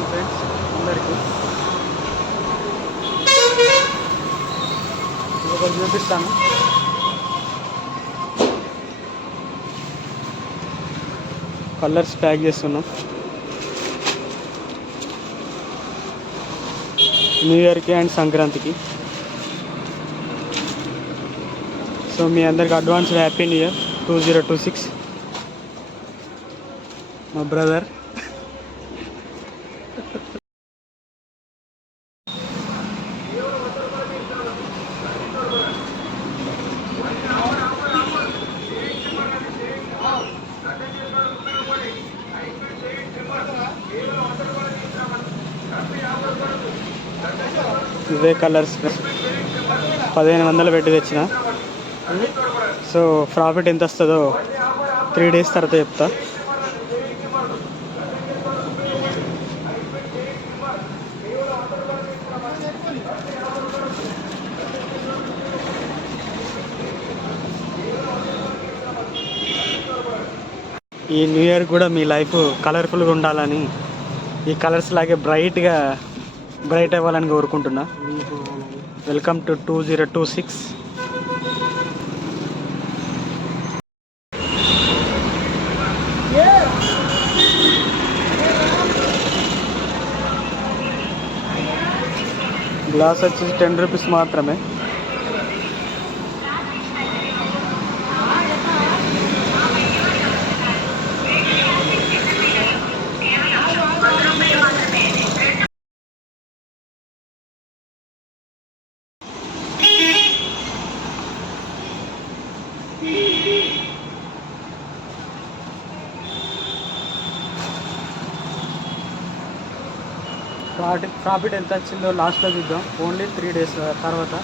Morning friends అందరికీ. ఒకటి చూపిస్తాను. కలర్స్ ప్యాక్ చేస్తున్నాం న్యూ ఇయర్కి అండ్ సంక్రాంతికి. సో మీ అందరికి అడ్వాన్స్ హ్యాపీ న్యూ ఇయర్ 2026. మా బ్రదర్ ఇవే కలర్స్ 1500 పెట్టి తెచ్చిన. సో ప్రాఫిట్ ఎంత వస్తుందో 3 days తర్వాత చెప్తా. ఈ న్యూ ఇయర్ కూడా మీ లైఫ్ కలర్ఫుల్గా ఉండాలని, ఈ కలర్స్ లాగే బ్రైట్ అవ్వాలని కోరుకుంటున్నా. Welcome to 2026. గ్లాస్ వచ్చేసి 10 రూపీస్ మాత్రమే. ప్రాఫిట్ ఎంత వచ్చిందో లాస్ట్లో చూద్దాం. ఓన్లీ 3 days తర్వాత.